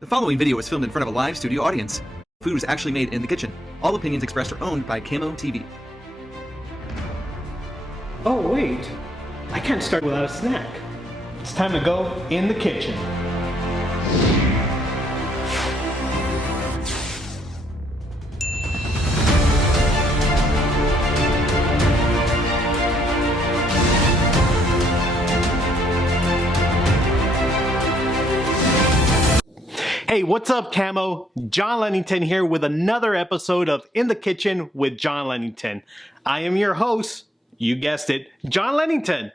The following video was filmed in front of a live studio audience. Food was actually made in the kitchen. All opinions expressed are owned by KAMO TV. Oh wait, I can't start without a snack. It's time to go in the kitchen. Hey, what's up, Camo? John Lennington here with another episode of In the Kitchen with John Lennington. I am your host, you guessed it, John Lennington.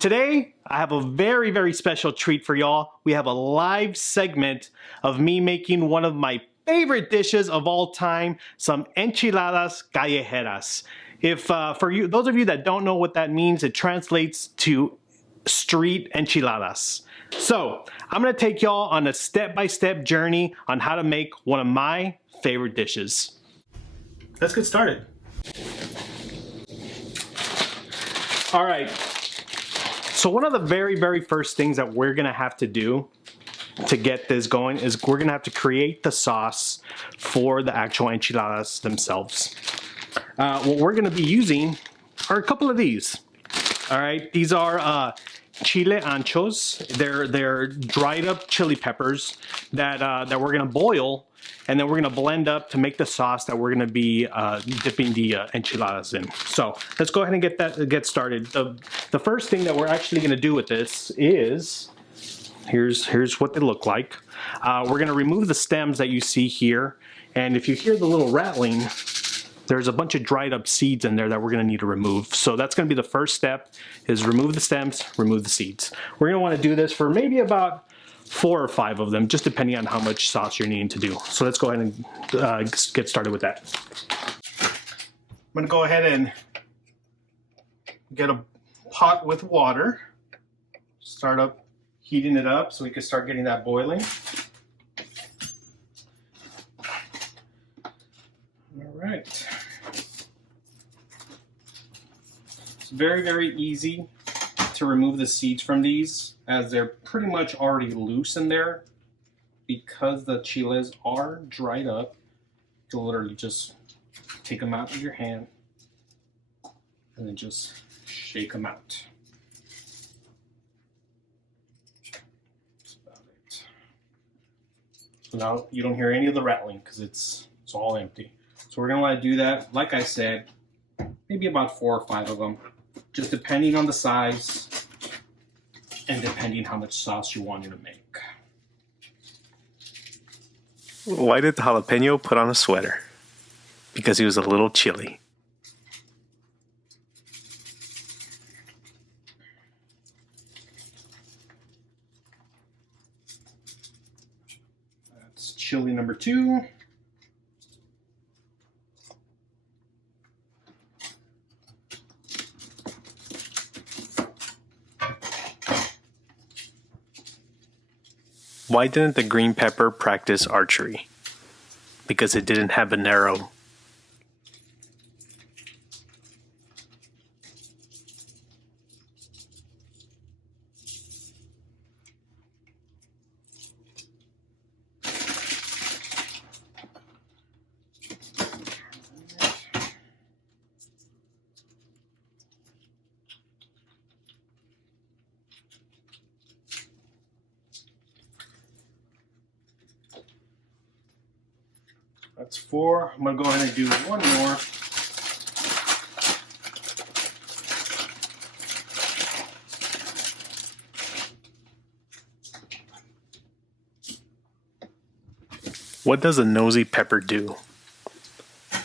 Today, I have a very, very special treat for y'all. We have a live segment of me making one of my favorite dishes of all time, some enchiladas callejeras. If for you, those of you that don't know what that means, it translates to street enchiladas. So I'm gonna take y'all on a step-by-step journey on how to make one of my favorite dishes. Let's get started. All right, so one of the very, very first things that we're gonna have to do to get this going is we're gonna have to create the sauce for the actual enchiladas themselves. What we're gonna be using are a couple of these. All right, these are chile anchos. They're dried up chili peppers that we're gonna boil, and then we're gonna blend up to make the sauce that we're gonna be dipping the enchiladas in. So let's go ahead and get started. The first thing that we're actually gonna do with this is here's what they look like. We're gonna remove the stems that you see here, and if you hear the little rattling, there's a bunch of dried up seeds in there that we're gonna need to remove. So that's gonna be the first step, is remove the stems, remove the seeds. We're gonna wanna do this for maybe about 4 or 5 of them, just depending on how much sauce you're needing to do. So let's go ahead and get started with that. I'm gonna go ahead and get a pot with water. Start up heating it up so we can start getting that boiling. All right. It's very, very easy to remove the seeds from these, as they're pretty much already loose in there. Because the chiles are dried up, you can literally just take them out with your hand and then just shake them out. That's about it. So now you don't hear any of the rattling because it's all empty. So we're gonna want to do that, like I said, maybe about 4 or 5 of them, just depending on the size and depending how much sauce you want to make. Why did the jalapeno put on a sweater? Because he was a little chilly. That's chili number 2. Why didn't the green pepper practice archery? Because it didn't have an arrow. That's 4. I'm gonna go ahead and do one more. What does a nosy pepper do?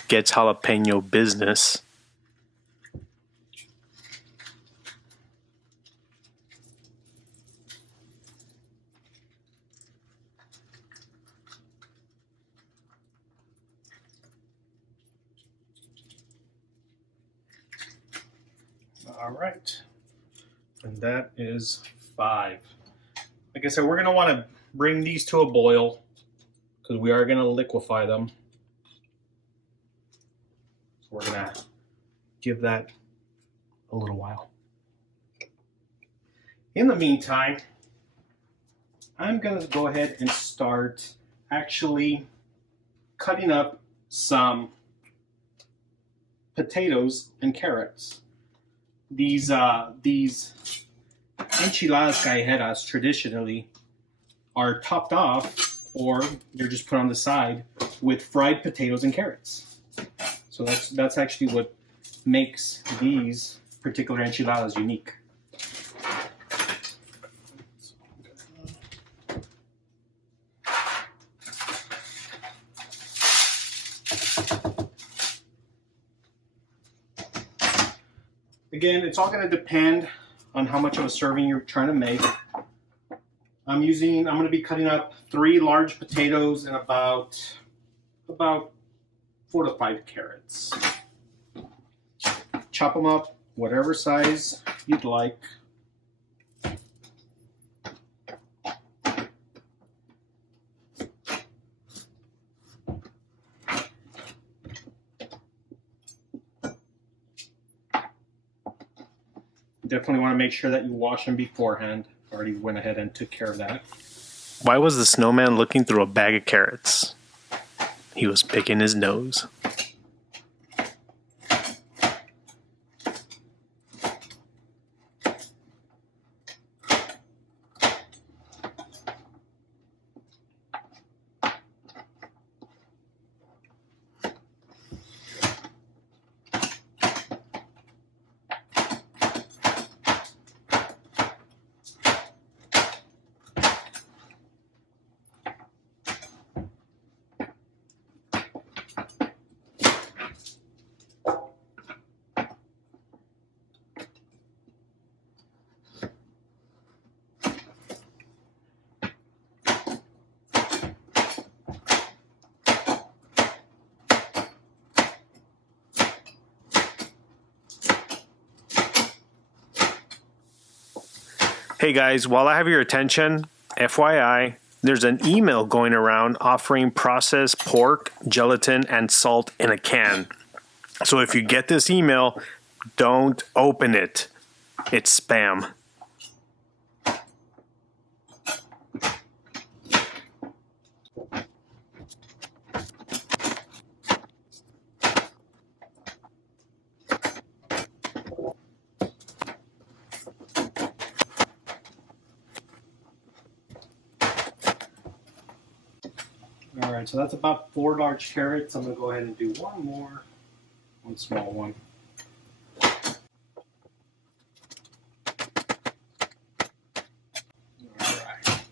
Gets jalapeno business. All right, and that is 5. Like I said, we're gonna want to bring these to a boil because we are gonna liquefy them. So we're gonna give that a little while. In the meantime, I'm gonna go ahead and start actually cutting up some potatoes and carrots. These enchiladas callejeras traditionally are topped off, or they're just put on the side with fried potatoes and carrots. So that's actually what makes these particular enchiladas unique. Again, it's all going to depend on how much of a serving you're trying to make. I'm going to be cutting up 3 large potatoes and about 4 to 5 carrots. Chop them up whatever size you'd like. Definitely want to make sure that you wash them beforehand. Already went ahead and took care of that. Why was the snowman looking through a bag of carrots? He was picking his nose. Hey guys, while I have your attention, FYI, there's an email going around offering processed pork, gelatin, and salt in a can. So if you get this email, don't open it. It's spam. All right, so that's about 4 large carrots. I'm going to go ahead and do one small one. All right.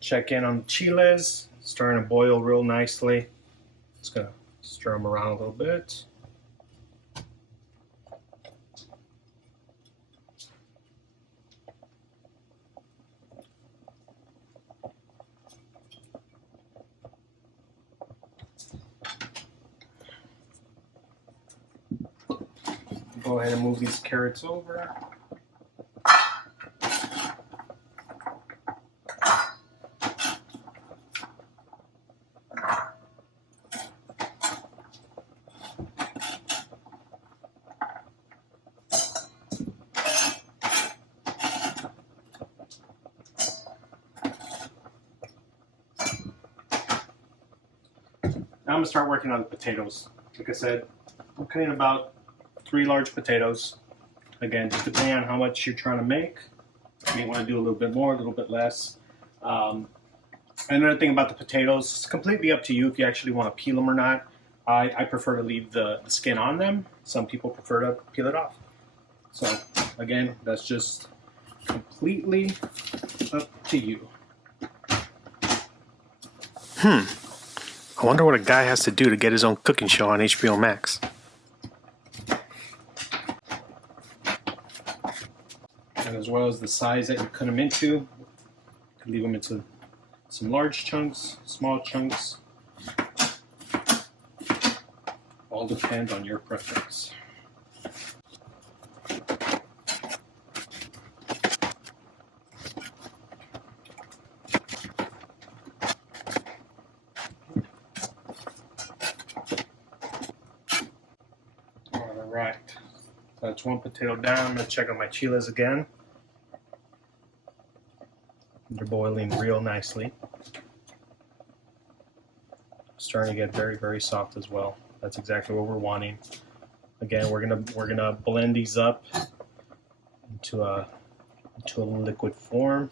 Check in on the chiles. It's starting to boil real nicely. Just going to stir them around a little bit. Go ahead and move these carrots over. Now I'm going to start working on the potatoes. Like I said, I'm cutting about 3 large potatoes. Again, just depending on how much you're trying to make. You may want to do a little bit more, a little bit less. Another thing about the potatoes, it's completely up to you if you actually want to peel them or not. I prefer to leave the skin on them. Some people prefer to peel it off. So again, that's just completely up to you. I wonder what a guy has to do to get his own cooking show on HBO Max. And as well as the size that you cut them into, you can leave them into some large chunks, small chunks. All depends on your preference. All right, so that's one potato down. I'm gonna check on my chiles again. They're boiling real nicely. Starting to get very, very soft as well. That's exactly what we're wanting. Again, we're gonna blend these up into a liquid form,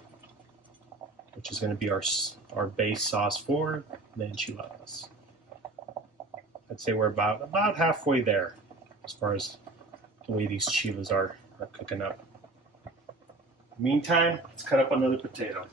which is going to be our base sauce for the enchiladas. I'd say we're about halfway there as far as the way these chiles are cooking up. Meantime, let's cut up another potato.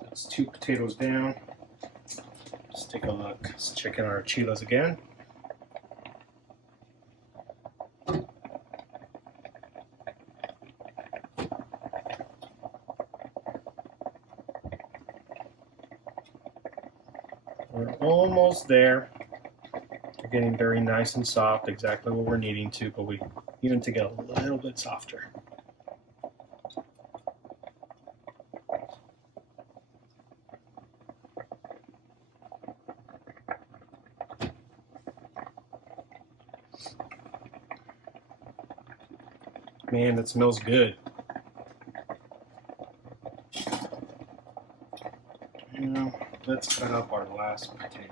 That's 2 potatoes down. Let's take a look. Let's check in our chiles again. We're almost there. They're getting very nice and soft, exactly what we're needing to, but we need them to get a little bit softer. Man, that smells good. Now, let's cut up our last potato.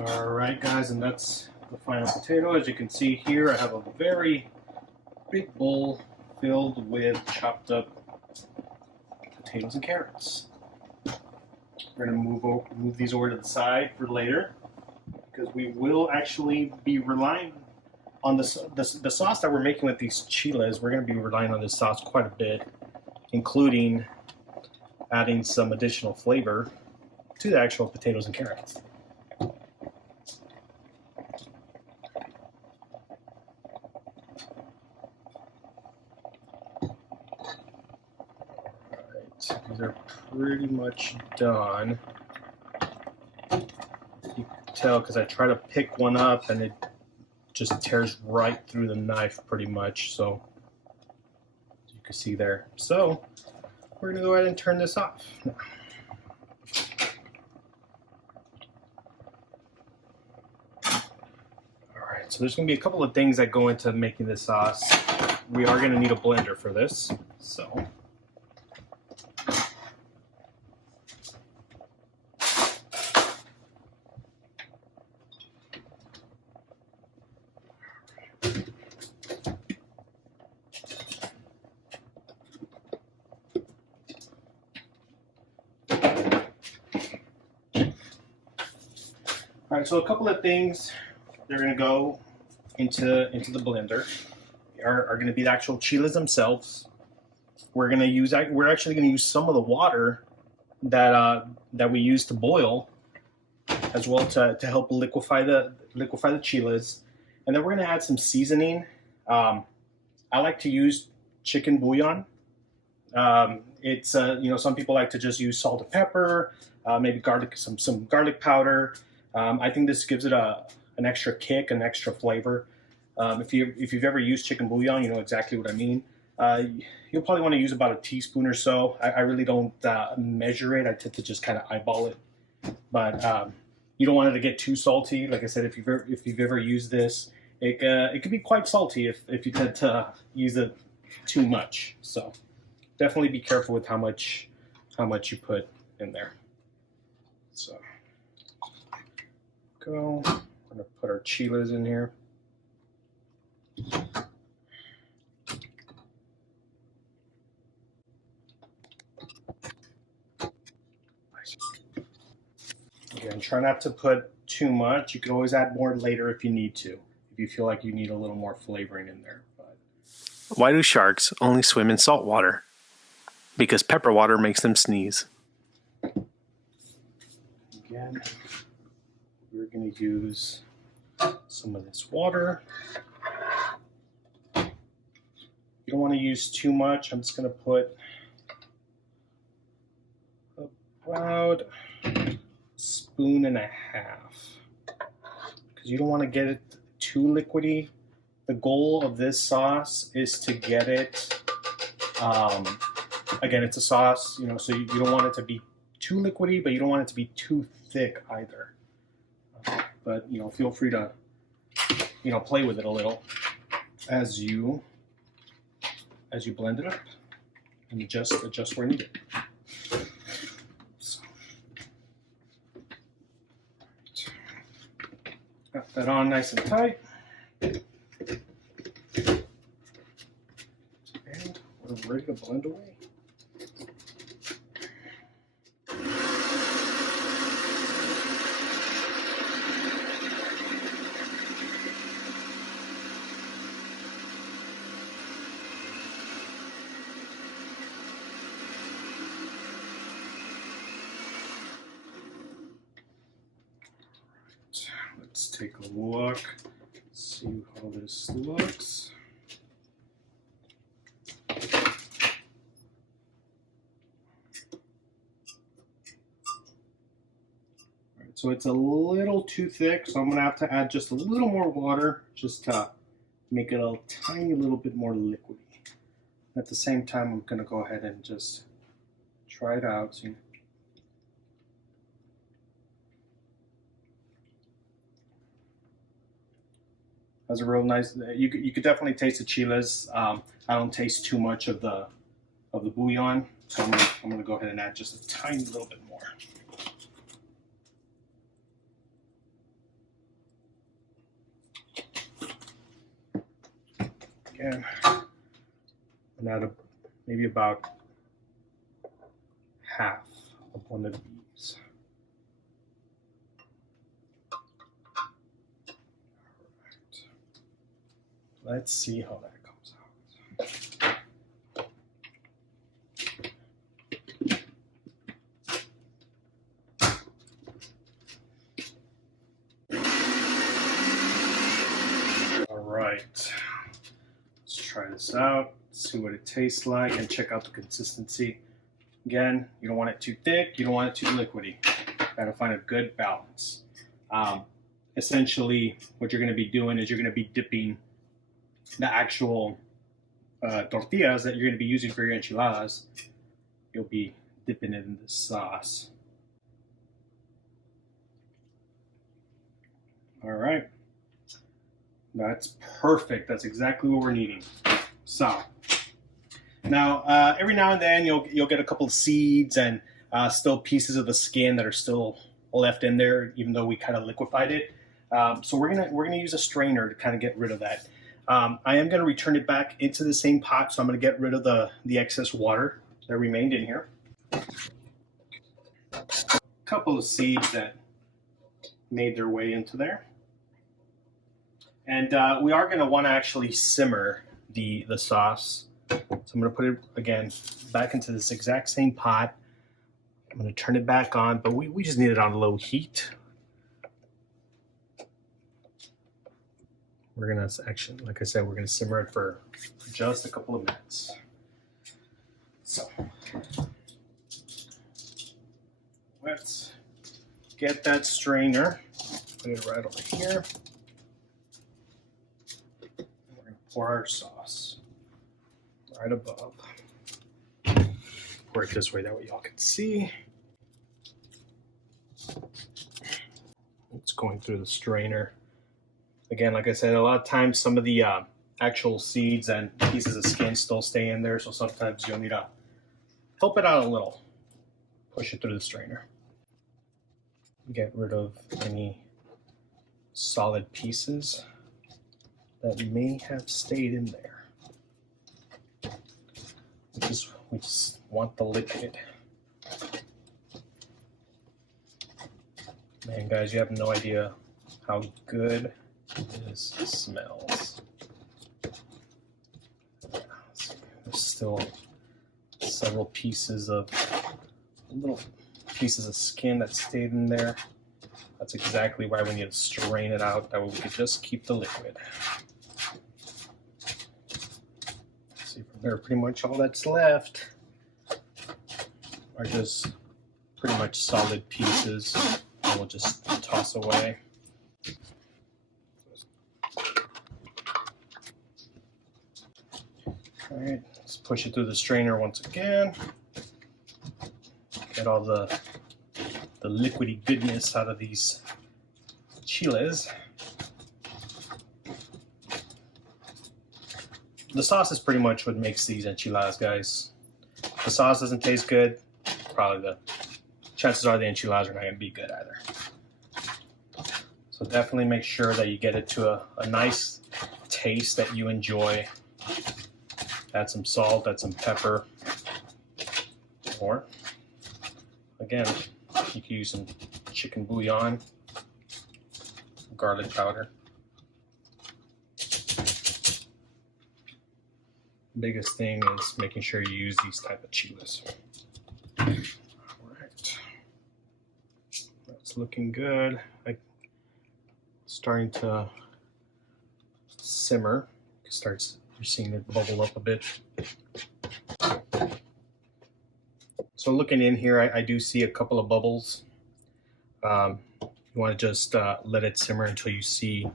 Alright guys, and that's the final potato. As you can see here, I have a very big bowl filled with chopped up potatoes and carrots. We're going to move these over to the side for later, because we will actually be relying on the sauce that we're making with these chiles. We're going to be relying on this sauce quite a bit, including adding some additional flavor to the actual potatoes and carrots. These are pretty much done. You can tell because I try to pick one up and it just tears right through the knife pretty much, so as you can see there. So we're gonna go ahead and turn this off. Alright, so there's gonna be a couple of things that go into making this sauce. We are gonna need a blender for this, so Alright, so a couple of things they're going to go into the blender are going to be the actual chiles themselves. We're actually going to use some of the water that we use to boil as well to help liquefy the chiles, and then we're going to add some seasoning. I like to use chicken bouillon. It's some people like to just use salt and pepper, maybe garlic, some garlic powder. I think this gives it an extra kick, an extra flavor. If you've ever used chicken bouillon, you know exactly what I mean. You'll probably want to use about a teaspoon or so. I really don't measure it. I tend to just kind of eyeball it. But you don't want it to get too salty. Like I said, if you've ever used this, it can be quite salty if you tend to use it too much. So definitely be careful with how much you put in there. So. We're going to put our chiles in here. Again, try not to put too much. You can always add more later if you need to, if you feel like you need a little more flavoring in there. But Why do sharks only swim in salt water? Because pepper water makes them sneeze. Again, we're going to use some of this water. You don't want to use too much. I'm just going to put about a spoon and a half, because you don't want to get it too liquidy. The goal of this sauce is to get it, again, it's a sauce, so you don't want it to be too liquidy, but you don't want it to be too thick either. But feel free to play with it a little as you blend it up and adjust where needed. So, got that on nice and tight. And we're ready to blend away. Let's take a look, see how this looks. So it's a little too thick, so I'm going to have to add just a little more water just to make it a tiny little bit more liquidy. At the same time, I'm going to go ahead and just try it out. So has a real nice. You could definitely taste the chiles. I don't taste too much of the bouillon, so I'm going to go ahead and add just a tiny little bit more. Again, and add maybe about half of one of these. All right. Let's see how that comes out. All right. Try this out, see what it tastes like, and check out the consistency. Again, you don't want it too thick, you don't want it too liquidy. Gotta find a good balance. Essentially, what you're going to be doing is you're going to be dipping the actual tortillas that you're going to be using for your enchiladas. You'll be dipping it in the sauce. All right. That's perfect. That's exactly what we're needing. So now, every now and then you'll get a couple of seeds and still pieces of the skin that are still left in there, even though we kind of liquefied it. So we're gonna use a strainer to kind of get rid of that. I am gonna return it back into the same pot, so I'm gonna get rid of the excess water that remained in here. A couple of seeds that made their way into there. And we are going to want to actually simmer the sauce. So I'm going to put it, again, back into this exact same pot. I'm going to turn it back on, but we just need it on low heat. We're going to actually, like I said, we're going to simmer it for just a couple of minutes. So let's get that strainer, put it right over here. Pour our sauce right above. Pour it this way, that way y'all can see. It's going through the strainer. Again, like I said, a lot of times some of the actual seeds and pieces of skin still stay in there, so sometimes you'll need to help it out a little. Push it through the strainer. Get rid of any solid pieces that may have stayed in there. We just want the liquid. Man, guys, you have no idea how good this smells. All still several pieces of little pieces of skin that stayed in there. That's exactly why we need to strain it out. That way we could just keep the liquid. See from there, pretty much all that's left are just pretty much solid pieces. And we'll just toss away. All right, let's push it through the strainer once again. Get all the liquidy goodness out of these chiles. The sauce is pretty much what makes these enchiladas, guys. If the sauce doesn't taste good, probably the chances are the enchiladas are not going to be good either. So definitely make sure that you get it to a nice taste that you enjoy. Add some salt, add some pepper, or again, you can use some chicken bouillon, garlic powder. Biggest thing is making sure you use these type of chiles. All right, that's looking good. Starting to simmer. You're seeing it bubble up a bit. So looking in here, I do see a couple of bubbles. You want to just let it simmer until you see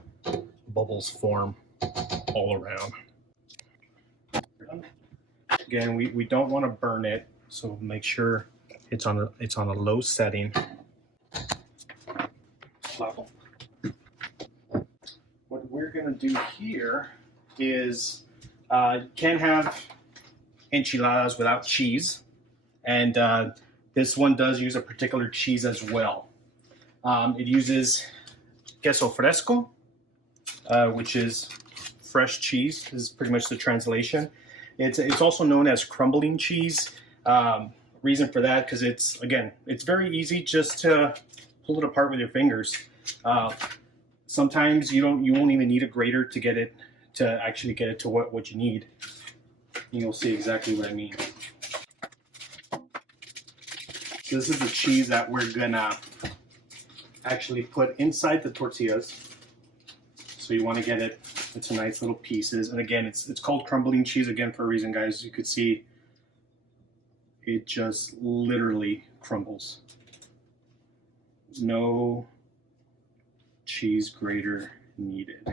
bubbles form all around. Again, we don't want to burn it, so make sure it's on a low setting. What we're gonna do here is you can't have enchiladas without cheese, and this one does use a particular cheese as well. It uses queso fresco, which is fresh cheese. This is pretty much the translation. It's also known as crumbling cheese. Reason for that, because it's very easy just to pull it apart with your fingers. Sometimes you won't even need a grater to get it to actually get it to what you need. You'll see exactly what I mean. This is the cheese that we're gonna actually put inside the tortillas. So you want to get it into nice little pieces. And again, it's called crumbling cheese again for a reason, guys. You could see it just literally crumbles. No cheese grater needed.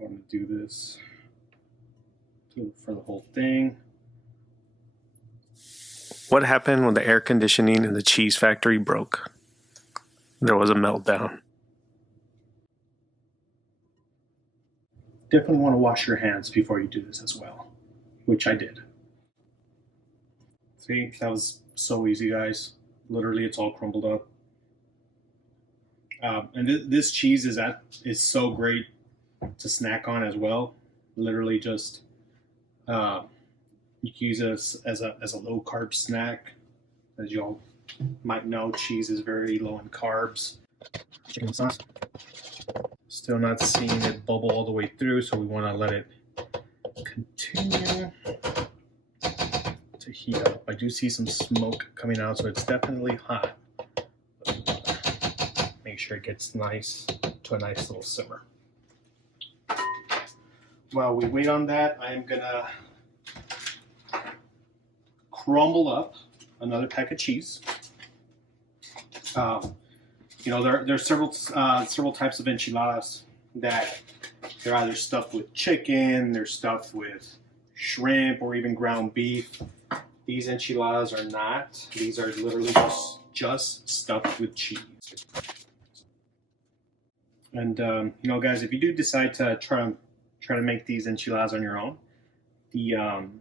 I want to do this for the whole thing. What happened when the air conditioning in the cheese factory broke? There was a meltdown. Definitely want to wash your hands before you do this as well, which I did. See, that was so easy, guys. Literally, it's all crumbled up. And this cheese is so great to snack on as well. Literally, just you can use it as a low carb snack. As you all might know, cheese is very low in carbs. Chicken sauce. Still not seeing it bubble all the way through, so we want to let it continue to heat up. I do see some smoke coming out, so it's definitely hot. Make sure it gets nice to a nice little simmer. While we wait on that, I am gonna crumble up another pack of cheese. There's several types of enchiladas that they're either stuffed with chicken, they're stuffed with shrimp, or even ground beef. These enchiladas are not. These are literally just stuffed with cheese. And guys, if you do decide to try to make these enchiladas on your own, the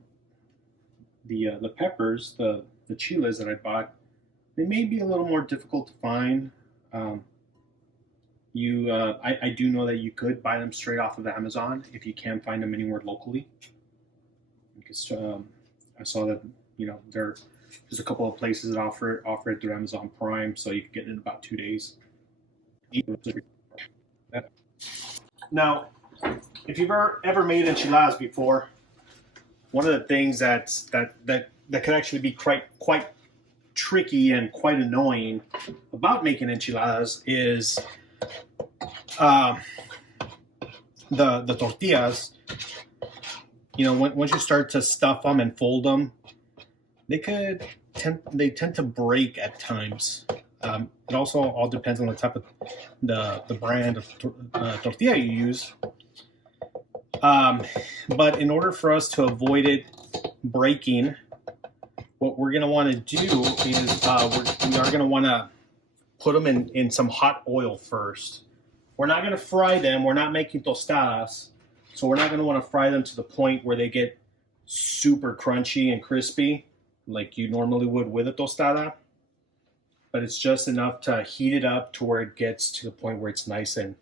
peppers, the chiles that I bought, they may be a little more difficult to find. I do know that you could buy them straight off of Amazon if you can't find them anywhere locally. Because I saw that there's a couple of places that offer it through Amazon Prime, so you can get it in about 2 days. Now, if you've ever made enchiladas before, one of the things that can actually be quite tricky and quite annoying about making enchiladas is the tortillas. You know, once you start to stuff them and fold them, they tend to break at times. It also all depends on the type of the brand of tortilla you use. But in order for us to avoid it breaking, what we're going to want to do is we are going to want to put them in some hot oil first. We're not going to fry them. We're not making tostadas. So we're not going to want to fry them to the point where they get super crunchy and crispy like you normally would with a tostada. But it's just enough to heat it up to where it gets to the point where it's nice and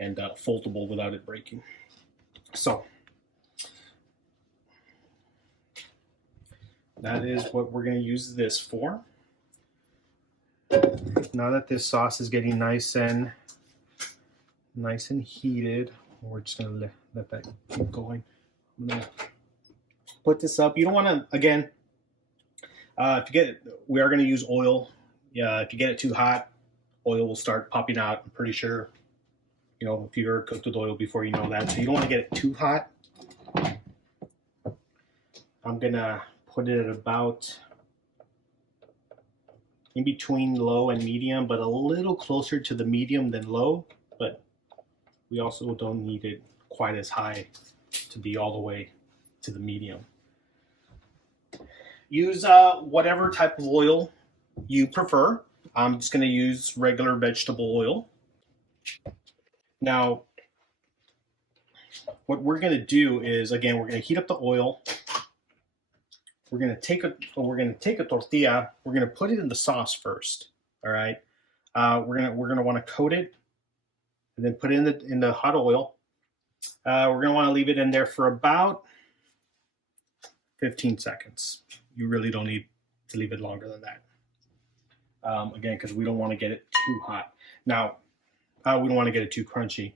foldable without it breaking. So that is what we're going to use this for. Now that this sauce is getting nice and heated, we're just going to let that keep going. I'm going to put this up. You don't want to, again, we are going to use oil. Yeah, if you get it too hot, oil will start popping out. I'm pretty sure, you know, if you've ever cooked with oil before, you know that. So you don't want to get it too hot. I'm going to put it at about in between low and medium, but a little closer to the medium than low. But we also don't need it quite as high to be all the way to the medium. Use whatever type of oil you prefer. I'm just going to use regular vegetable oil. Now, what we're going to do is, again, we're going to heat up the oil. We're going to take a tortilla. We're going to put it in the sauce first. All right. We're going to want to coat it and then put it in the hot oil. We're going to want to leave it in there for about 15 seconds. You really don't need to leave it longer than that. Again, because we don't want to get it too hot. Now, we don't want to get it too crunchy.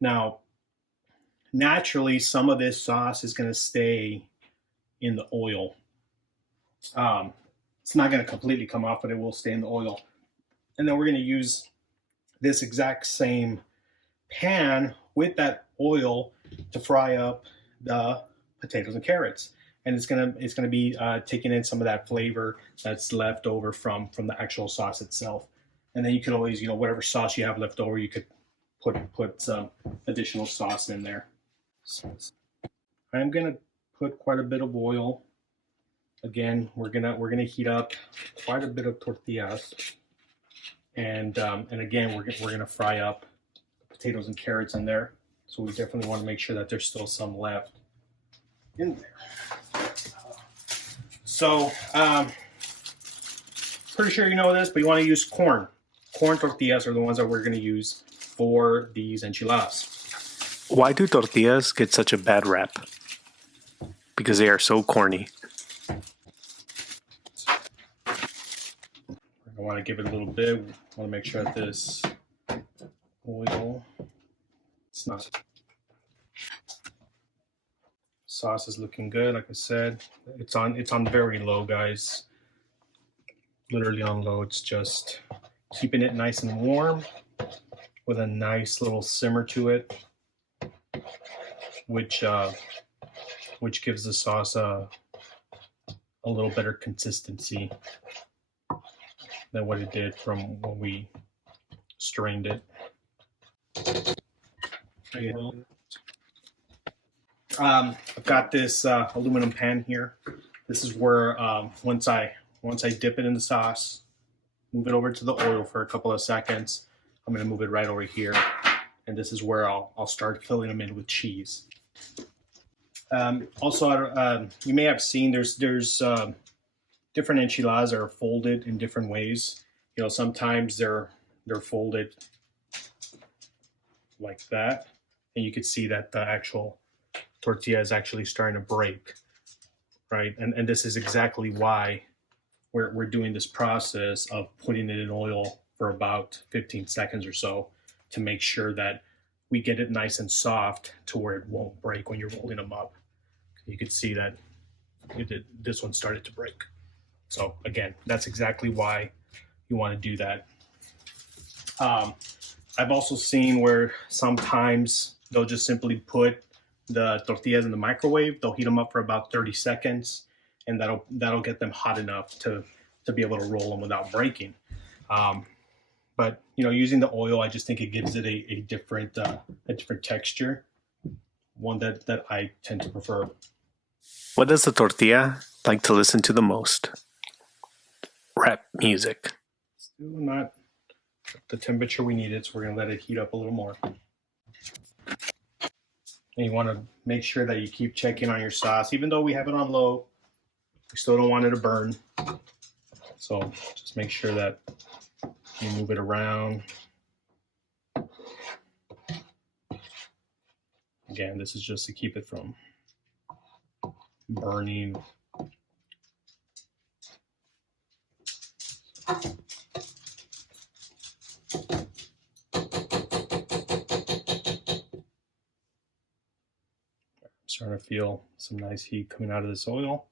Now, naturally, some of this sauce is going to stay in the oil. It's not going to completely come off, but it will stay in the oil. And then we're going to use this exact same pan with that oil to fry up the potatoes and carrots. And it's gonna be taking in some of that flavor that's left over from the actual sauce itself. And then you could always, you know, whatever sauce you have left over, you could put some additional sauce in there. I'm gonna put quite a bit of oil. Again, we're gonna heat up quite a bit of tortillas, and again we're gonna fry up potatoes and carrots in there. So we definitely want to make sure that there's still some left in there. So, pretty sure you know this, but you want to use corn. Corn tortillas are the ones that we're going to use for these enchiladas. Why do tortillas get such a bad rap? Because they are so corny. I want to give it a little bit. I want to make sure that this oil, it's not. Sauce is looking good. Like I said, it's on very low, guys. Literally on low. It's just keeping it nice and warm with a nice little simmer to it, which gives the sauce a little better consistency than what it did from when we strained it. I've got this aluminum pan here. This is where once I dip it in the sauce, move it over to the oil for a couple of seconds, I'm going to move it right over here, and this is where I'll start filling them in with cheese. Also, you may have seen there's different enchiladas that are folded in different ways. You know, sometimes they're folded like that, and you can see that the actual tortilla is actually starting to break, right? And this is exactly why we're doing this process of putting it in oil for about 15 seconds or so to make sure that we get it nice and soft to where it won't break when you're rolling them up. You can see that this one started to break. So again, that's exactly why you want to do that. I've also seen where sometimes they'll just simply put the tortillas in the microwave. They'll heat them up for about 30 seconds, and that'll get them hot enough to be able to roll them without breaking. But using the oil, I just think it gives it a different texture, one that I tend to prefer. What does the tortilla like to listen to the most? Rap music. Still not the temperature we needed, so we're going to let it heat up a little more. And you want to make sure that you keep checking on your sauce. Even though we have it on low, we still don't want it to burn. So just make sure that you move it around. Again, this is just to keep it from burning. Starting to feel some nice heat coming out of this oil.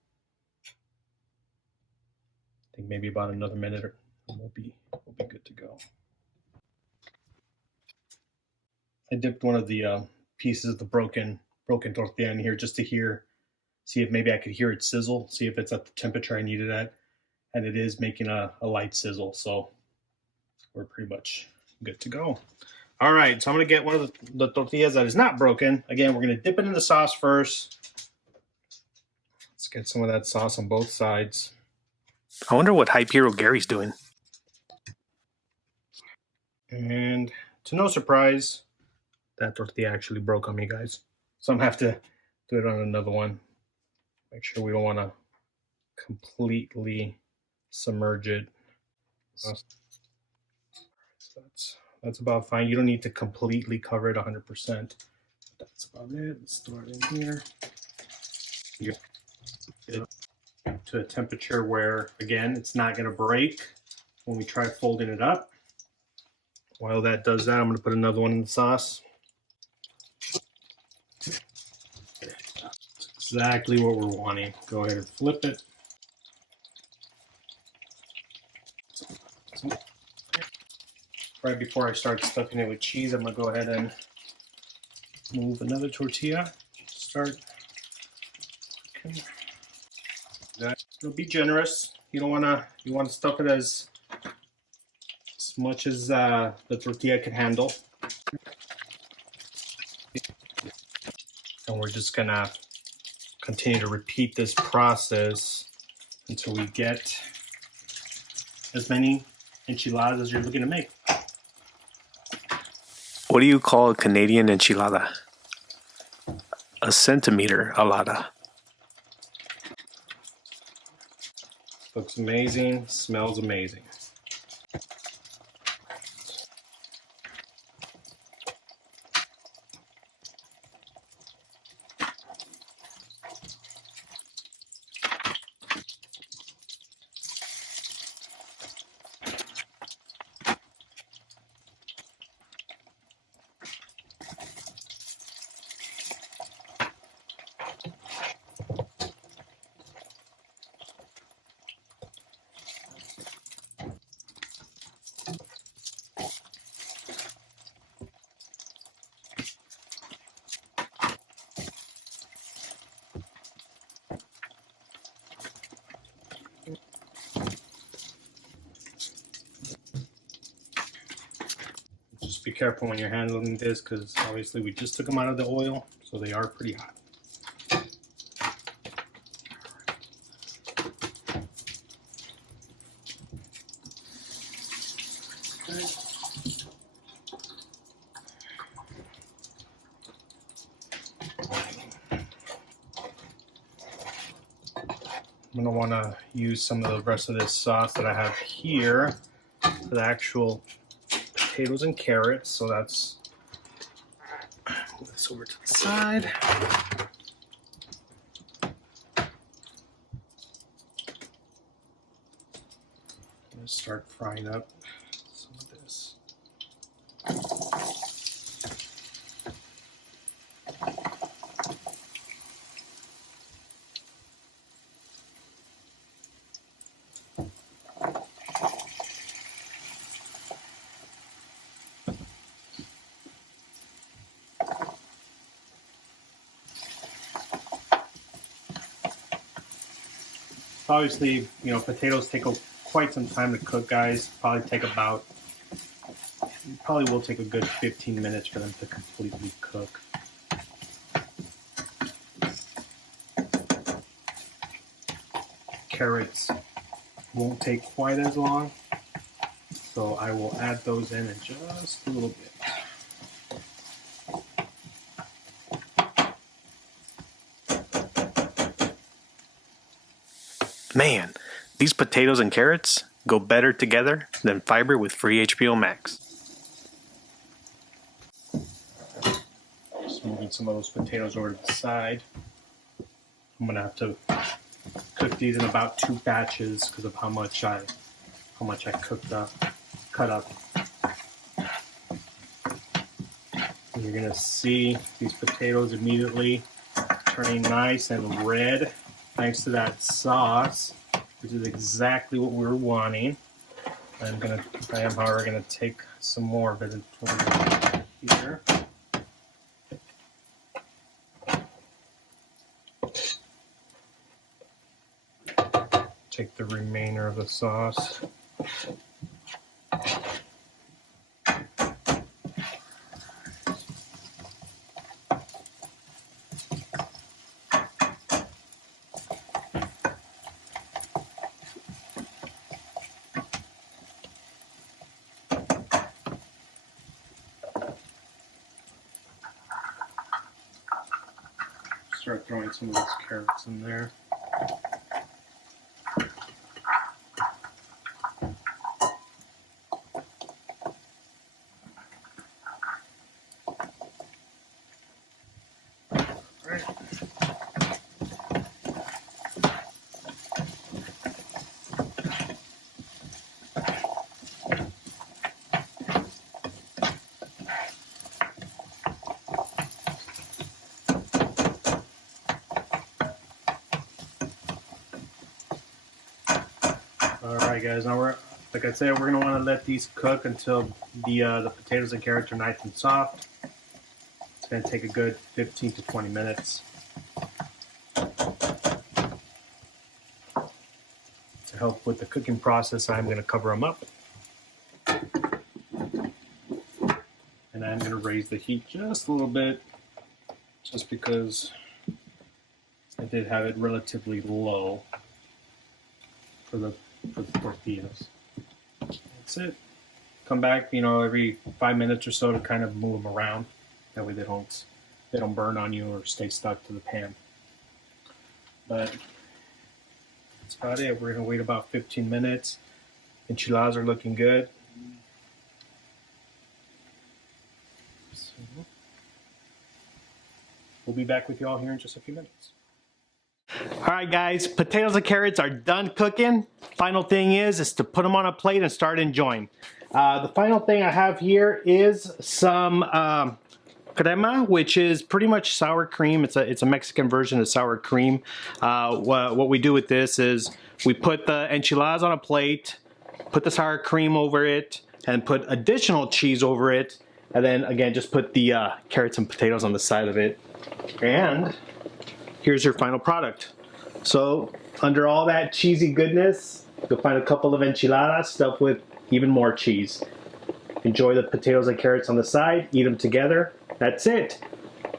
I think maybe about another minute and we'll be good to go. I dipped one of the pieces of the broken tortilla in here just to see if maybe I could hear it sizzle, see if it's at the temperature I need it at, and it is making a light sizzle, so we're pretty much good to go. All right, so I'm going to get one of the tortillas that is not broken. Again, we're going to dip it in the sauce first. Let's get some of that sauce on both sides. I wonder what Hype Hero Gary's doing. And to no surprise, that tortilla actually broke on me, guys. So I'm going to have to do it on another one. Make sure we don't want to completely submerge it. So that's about fine. You don't need to completely cover it 100%. That's about it. Let's throw it in here. You get it to a temperature where, again, it's not going to break when we try folding it up. While that does that, I'm going to put another one in the sauce. That's exactly what we're wanting. Go ahead and flip it. Right before I start stuffing it with cheese, I'm going to go ahead and move another tortilla. Start. Okay. It'll be generous. You want to stuff it as much as the tortilla can handle. And we're just going to continue to repeat this process until we get as many enchiladas as you're looking to make. What do you call a Canadian enchilada? A centimeter alada. Looks amazing, smells amazing. Just be careful when you're handling this because obviously we just took them out of the oil, so they are pretty hot. I'm going to want to use some of the rest of this sauce that I have here for the actual potatoes and carrots. So that's, move this over to the side. I'm going to start frying up some of this. Obviously, you know, potatoes take quite some time to cook, guys. Probably will take a good 15 minutes for them to completely cook. Carrots won't take quite as long, so I will add those in just a little bit. Man, these potatoes and carrots go better together than fiber with free HBO Max. Just moving some of those potatoes over to the side. I'm gonna have to cook these in about 2 batches because of how much I cut up. And you're gonna see these potatoes immediately turning nice and red thanks to that sauce, which is exactly what we were wanting. I am, however, gonna take some more of it over here. Take the remainder of the sauce. Start throwing some of those carrots in there. Alright guys, now like I said, we're going to want to let these cook until the potatoes and carrots are nice and soft. It's going to take a good 15 to 20 minutes. To help with the cooking process, I'm going to cover them up. And I'm going to raise the heat just a little bit, just because I did have it relatively low for the tortillas. That's it. Come back, you know, every 5 minutes or so to kind of move them around. That way they don't burn on you or stay stuck to the pan. But that's about it. We're gonna wait about 15 minutes. Enchiladas are looking good. So we'll be back with you all here in just a few minutes. All right, guys, potatoes and carrots are done cooking. Final thing is to put them on a plate and start enjoying. The final thing I have here is some crema, which is pretty much sour cream. It's a Mexican version of sour cream. What we do with this is we put the enchiladas on a plate, put the sour cream over it, and put additional cheese over it, and then again just put the carrots and potatoes on the side of it. And here's your final product. So under all that cheesy goodness, you'll find a couple of enchiladas stuffed with even more cheese. Enjoy the potatoes and carrots on the side, eat them together. That's it.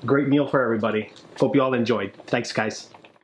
Great meal for everybody. Hope you all enjoyed. Thanks, guys.